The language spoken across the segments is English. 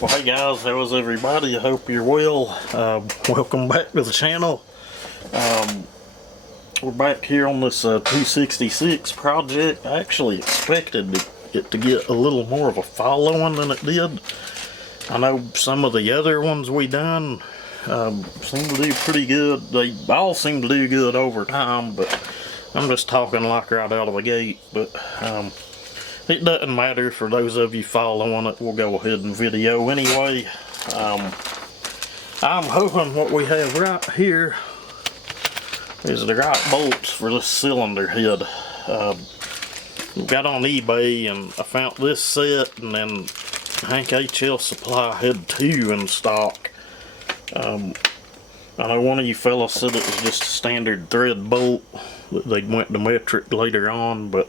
Well, hey guys, how is everybody? I hope you're well. Welcome back to the channel. We're back here on this 266 project. I actually expected it to get a little more of a following than it did. I know some of the other ones we done seem to do pretty good. They all seem to do good over time, but I'm just talking like right out of the gate. But it doesn't matter for those of you following it. We'll go ahead and video anyway. I'm hoping what we have right here is the right bolts for this cylinder head. Got on eBay and I found this set, and then I think HL Supply had two in stock. I know one of you fellas said it was just a standard thread bolt that they went to metric later on, but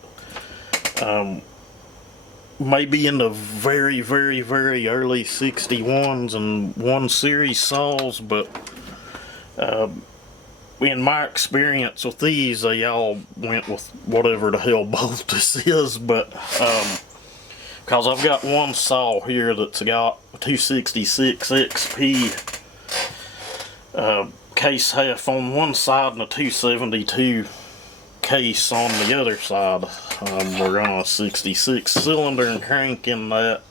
maybe in the very early 61s and 1 series saws, but in my experience with these, they all went with whatever the hell bolt this is. But because I've got one saw here that's got a 266 XP case half on one side and a 272 case on the other side. We're on a 66 cylinder and crank in that,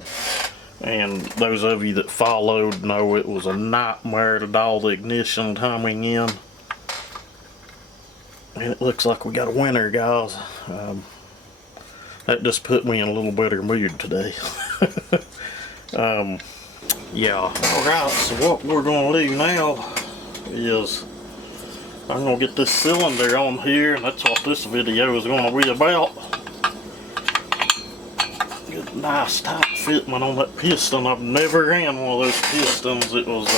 and those of you that followed know it was a nightmare to dial the ignition timing in, and it looks like we got a winner, guys. That just put me in a little better mood today. Yeah, alright, so what we're going to do now is I'm going to get this cylinder on here, and that's what this video is going to be about. Get a nice tight fitment on that piston. I've never ran one of those pistons. It was,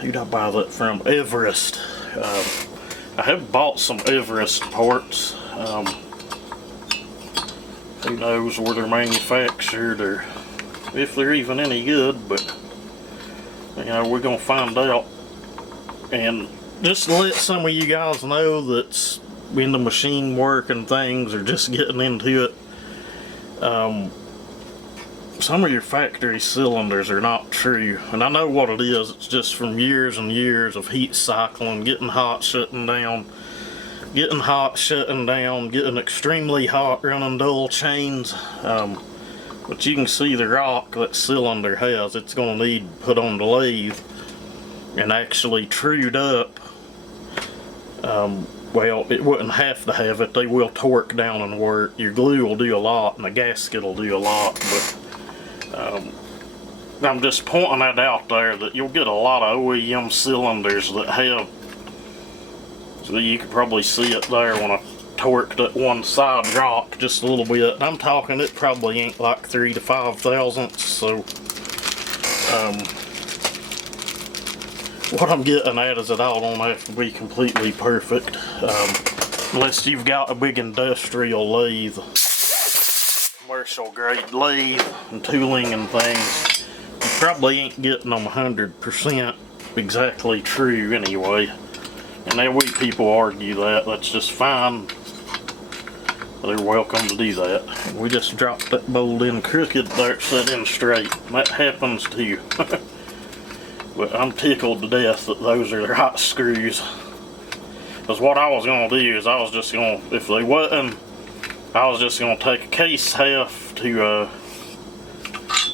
who'd I buy that from? Everest. I have bought some Everest parts. Who knows where they're manufactured or if they're even any good, but you know, we're going to find out. And just to let some of you guys know that's into machine work and things, or just getting into it, some of your factory cylinders are not true. And I know what it is. It's just from years and years of heat cycling, getting hot, shutting down, getting hot, shutting down, getting extremely hot, running dull chains. But you can see the rock that cylinder has. It's going to need put on the lathe and actually trued up. Well, it wouldn't have to have it. They will torque down and work. Your glue will do a lot, and the gasket will do a lot. But I'm just pointing that out there, that you'll get a lot of OEM cylinders that have, so you could probably see it there when I torqued that one side rock just a little bit. And I'm talking it probably ain't like 3 to 5 thousandths. So what I'm getting at is it all don't have to be completely perfect. Unless you've got a big industrial lathe, commercial grade lathe and tooling and things, you probably ain't getting them 100% exactly true anyway. And there we people argue that. That's just fine. They're welcome to do that. We just dropped that bolt in crooked there, it's set in straight. That happens too. But I'm tickled to death that those are the right screws. Because what I was going to do is I was just going to, if they wasn't, I was just going to take a case half to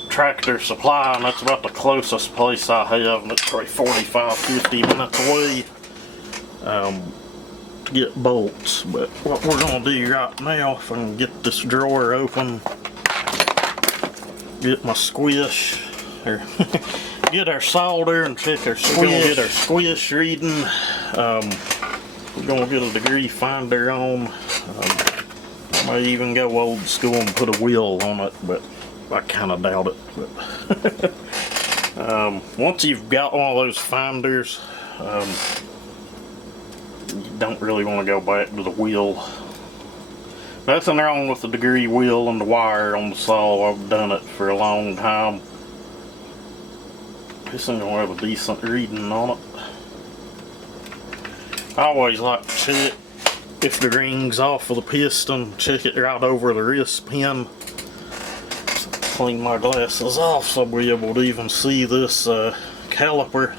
Tractor Supply, and that's about the closest place I have, and it's probably 45-50 minutes away to get bolts. But what we're going to do right now, if I can get this drawer open, get my Squish, or get our solder and check our Squish. We're going to get our Squish reading. We're going to get a degree finder on. I might even go old school and put a wheel on it, but I kind of doubt it. But once you've got one of those finders, you don't really want to go back to the wheel. Nothing wrong with the degree wheel and the wire on the saw. I've done it for a long time. This ain't gonna have a decent reading on it. I always like to check if the ring's off of the piston, check it right over the wrist pin. clean my glasses off so I'll be able to even see this caliper.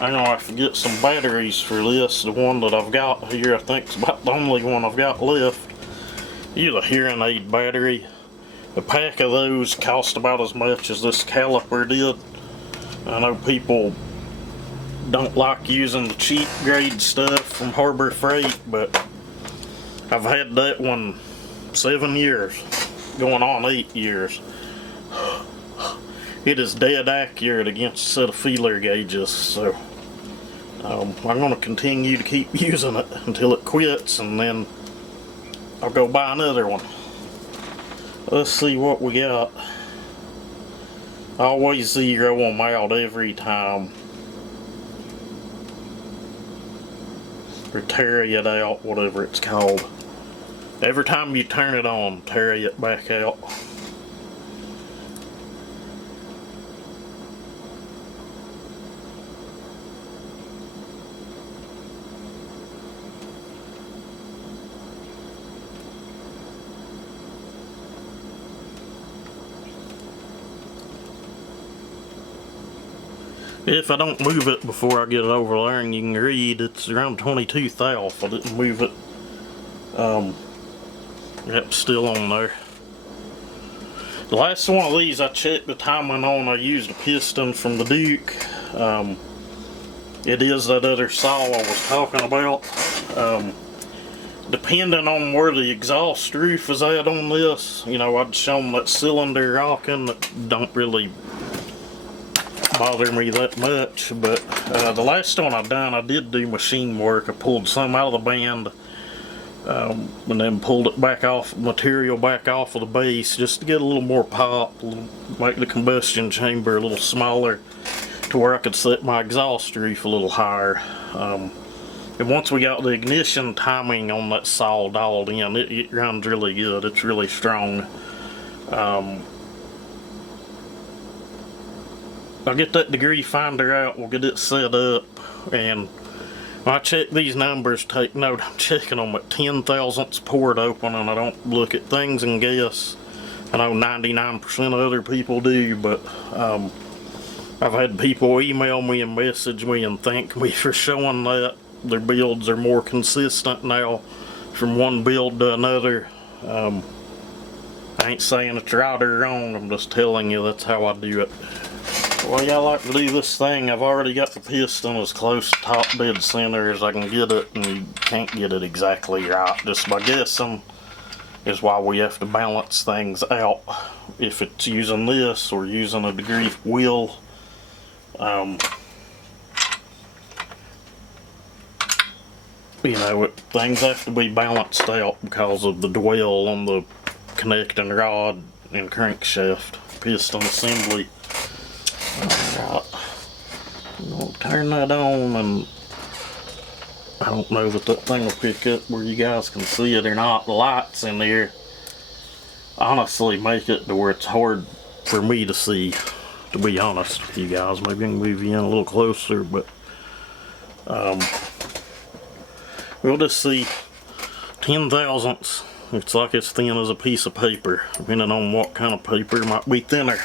I know I have to get some batteries for this. The one that I've got here, I think, is about the only one I've got left. Use a hearing aid battery. A pack of those cost about as much as this caliper did. I know people don't like using the cheap grade stuff from Harbor Freight, but I've had that one 7 years, going on 8 years. It is dead accurate against a set of feeler gauges, so I'm going to continue to keep using it until it quits, and then I'll go buy another one. Let's see what we got. I always zero them out every time. Or tarry it out, whatever it's called. Every time you turn it on, tarry it back out. If I don't move it before I get it over there and you can read, it's around 22 thou. If I didn't move it, yep, still on there. The last one of these I checked the timing on, I used a piston from the Duke. It is that other saw I was talking about. Depending on where the exhaust roof is at on this, you know, I'd show them that cylinder rocking that don't really bother me that much, but the last one I done, I did do machine work. I pulled some out of the band and then pulled it back off, material back off of the base just to get a little more pop, make the combustion chamber a little smaller to where I could set my exhaust roof a little higher. And once we got the ignition timing on that saw dialed in, it runs really good. It's really strong. I'll get that degree finder out, we'll get it set up, and when I check these numbers, take note, I'm checking them at 10 thousandths poured open, and I don't look at things and guess. I know 99% of other people do, but I've had people email me and message me and thank me for showing that. Their builds are more consistent now from one build to another. I ain't saying it's right or wrong, I'm just telling you that's how I do it. Well, yeah, I like to do this thing. I've already got the piston as close to top dead center as I can get it, and you can't get it exactly right just by guessing. Is why we have to balance things out. If it's using this or using a degree wheel, you know, things have to be balanced out because of the dwell on the connecting rod and crankshaft piston assembly. Alright, I'm going to turn that on, and I don't know that that thing will pick up where you guys can see it or not. The lights in there honestly make it to where it's hard for me to see, to be honest with you guys. Maybe I can move you in a little closer, but we'll just see 10 thousandths. It's like as thin as a piece of paper, depending on what kind of paper. It might be thinner.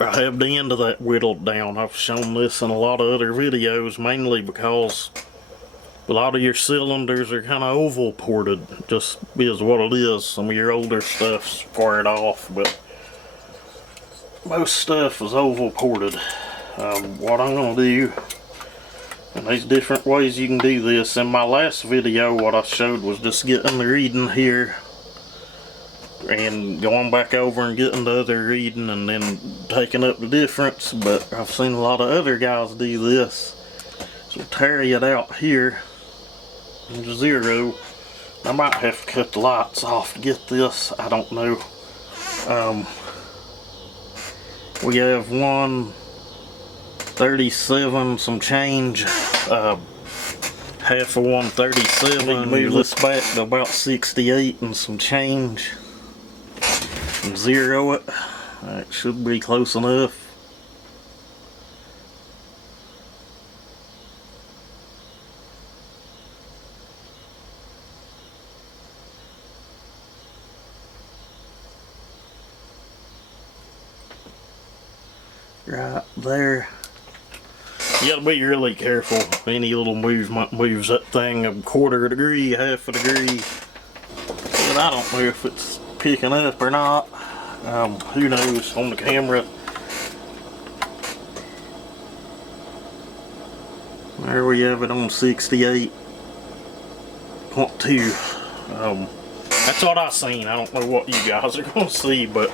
I have the end of that whittled down. I've shown this in a lot of other videos, mainly because a lot of your cylinders are kind of oval ported, just is what it is. Some of your older stuff's squared off, but most stuff is oval ported. What I'm going to do, and there's different ways you can do this. In my last video, what I showed was just getting the reading here and going back over and getting the other reading and then taking up the difference, but I've seen a lot of other guys do this. So tarry it out here and zero. I might have to cut the lights off to get this, I don't know. We have 137 some change, half of 137. Move this back to about 68 and some change. And zero it. That should be close enough. right there. You gotta be really careful. Any little movement moves that thing a 1/4 degree, 1/2 degree. But I don't know if it's picking up or not. Who knows on the camera. There we have it on 68.2. That's what I seen. I don't know what you guys are gonna see, but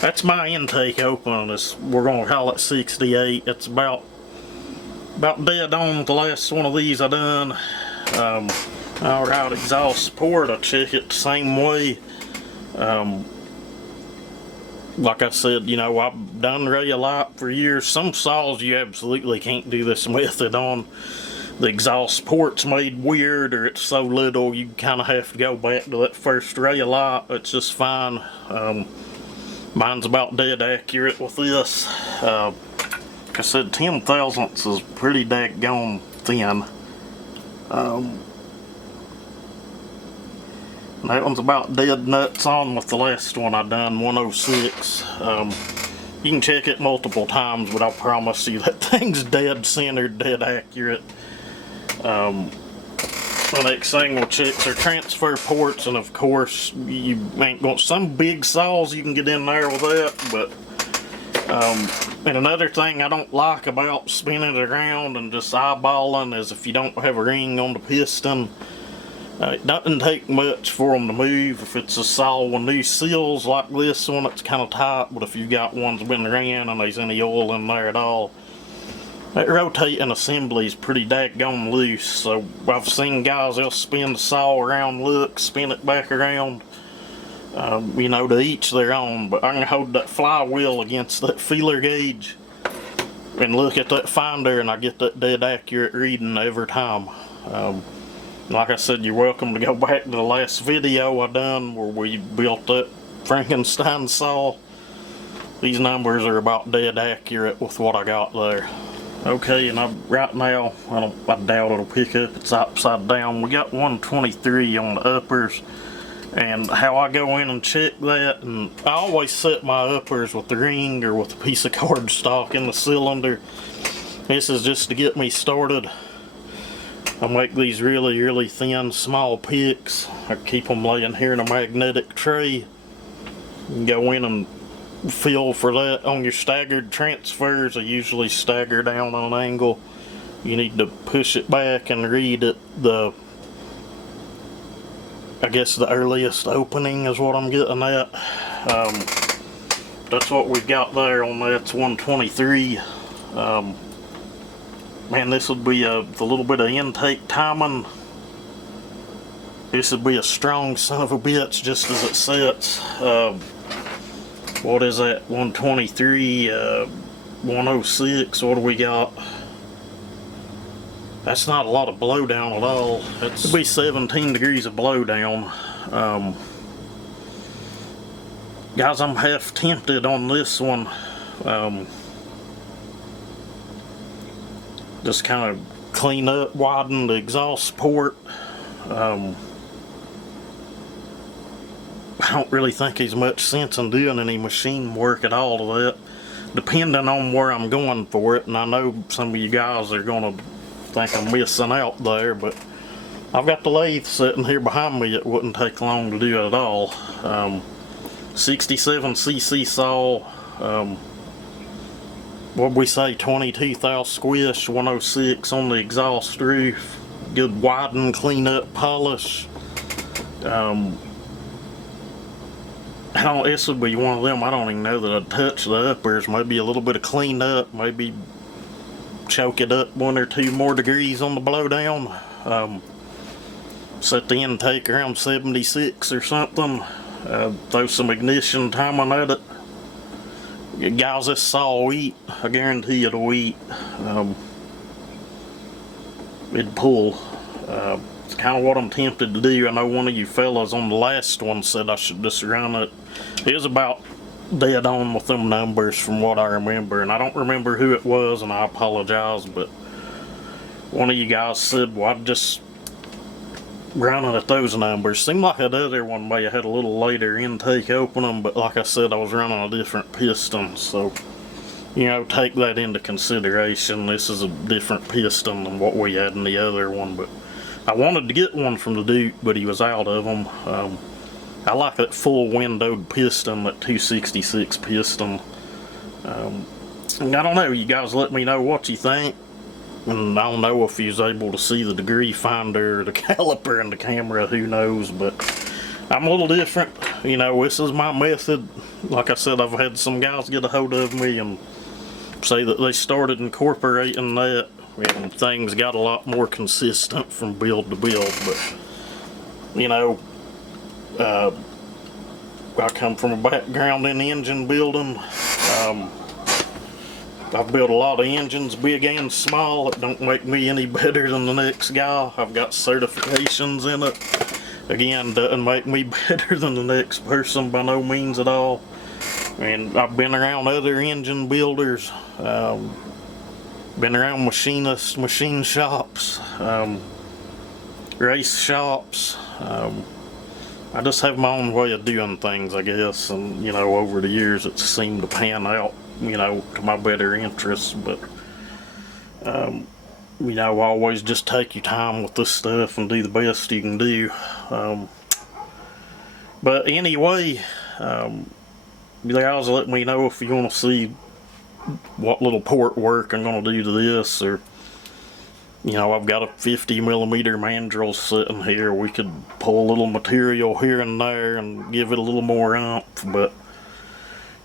that's my intake open. We're gonna call it 68. It's about dead on the last one of these I done. Alright, exhaust support, I check it the same way. Like I said, you know, I've done Radiolite for years. Some saws you absolutely can't do this method on. The exhaust port's made weird, or it's so little you kind of have to go back to that first Radiolite. It's just fine. Mine's about dead accurate with this. Like I said, 10 thousandths is pretty daggone thin. That one's about dead nuts on with the last one I done, 106. You can check it multiple times, but I promise you that thing's dead centered, dead accurate. The next thing we'll check are transfer ports, and of course you ain't got some big saws you can get in there with that, but and another thing I don't like about spinning it around and just eyeballing is if you don't have a ring on the piston. It doesn't take much for them to move. If it's a saw with new seals like this one, it's kind of tight, but if you've got ones been ran and there's any oil in there at all, that rotating assembly is pretty daggone loose. So I've seen guys, they'll spin the saw around, look, spin it back around. You know, to each their own, but I can hold that flywheel against that feeler gauge and look at that finder, and I get that dead accurate reading every time. Like I said, you're welcome to go back to the last video I done where we built that Frankenstein saw. These numbers are about dead accurate with what I got there. Okay, and right now, I doubt it'll pick up, it's upside down. We got 123 on the uppers, and how I go in and check that, and I always set my uppers with the ring or with a piece of cardstock in the cylinder. This is just to get me started. I make these really thin, small picks. I keep them laying here in a magnetic tray. You can go in and feel for that on your staggered transfers. I usually stagger down on an angle. You need to push it back and read it. I guess the earliest opening is what I'm getting at. That's what we've got there on that's 123. Man, this would be the little bit of intake timing. This would be a strong son of a bitch just as it sets. What is that? 123, 106. What do we got? That's not a lot of blowdown at all. It'd be 17 degrees of blowdown. Guys, I'm half tempted on this one. Just kind of clean up, widen the exhaust port. I don't really think there's much sense in doing any machine work at all to that, depending on where I'm going for it. And I know some of you guys are going to think I'm missing out there, but I've got the lathe sitting here behind me. It wouldn't take long to do it at all. 67cc saw. What'd we say, 22 thou squish, 106 on the exhaust roof. Good widen, clean up, polish. This would be one of them, I don't even know that I'd touch the uppers. Maybe a little bit of clean up, maybe choke it up 1 or 2 more degrees on the blowdown. Set the intake around 76 or something. Throw some ignition timing at it. Guys, this saw will eat. I guarantee it'll eat. It'd pull. It's kind of what I'm tempted to do. I know one of you fellas on the last one said I should just run it. It was about dead on with them numbers from what I remember, and I don't remember who it was, and I apologize, but one of you guys said, well, I'd just run it at those numbers. Seemed like that other one may have had a little later intake opening, but like I said, I was running a different piston, so you know, take that into consideration. This is a different piston than what we had in the other one, but I wanted to get one from the Duke, but he was out of them. I like that full windowed piston, that 266 piston. I don't know, you guys let me know what you think. And I don't know if you was able to see the degree finder or the caliper in the camera, who knows, but I'm a little different. You know, this is my method. Like I said, I've had some guys get a hold of me and say that they started incorporating that and things got a lot more consistent from build to build. But, you know, I come from a background in engine building. I've built a lot of engines, big and small. It don't make me any better than the next guy. I've got certifications in it. Again, doesn't make me better than the next person by no means at all. And I've been around other engine builders, been around machinists, machine shops, race shops. I just have my own way of doing things, I guess, and you know, over the years it's seemed to pan out, you know, to my better interests. But you know, always just take your time with this stuff and do the best you can do. But anyway, you guys let me know if you want to see what little port work I'm going to do to this, or you know, I've got a 50mm mandrel sitting here. We could pull a little material here and there and give it a little more oomph, but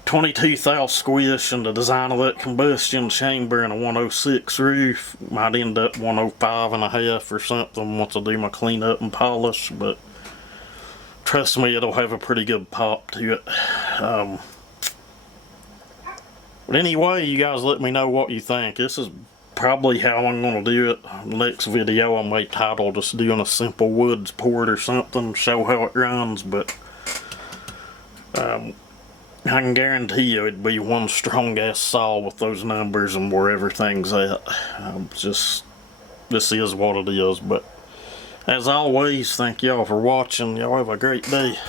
22 thou squish and the design of that combustion chamber and a 106 roof might end up 105.5 or something once I do my cleanup and polish, but trust me, it'll have a pretty good pop to it. But anyway, you guys let me know what you think. This is probably how I'm going to do it. Next video I may title just doing a simple woods port or something, show how it runs, but I can guarantee you it'd be one strong ass saw with those numbers and where everything's at. Just, this is what it is. But as always, thank y'all for watching. Y'all have a great day.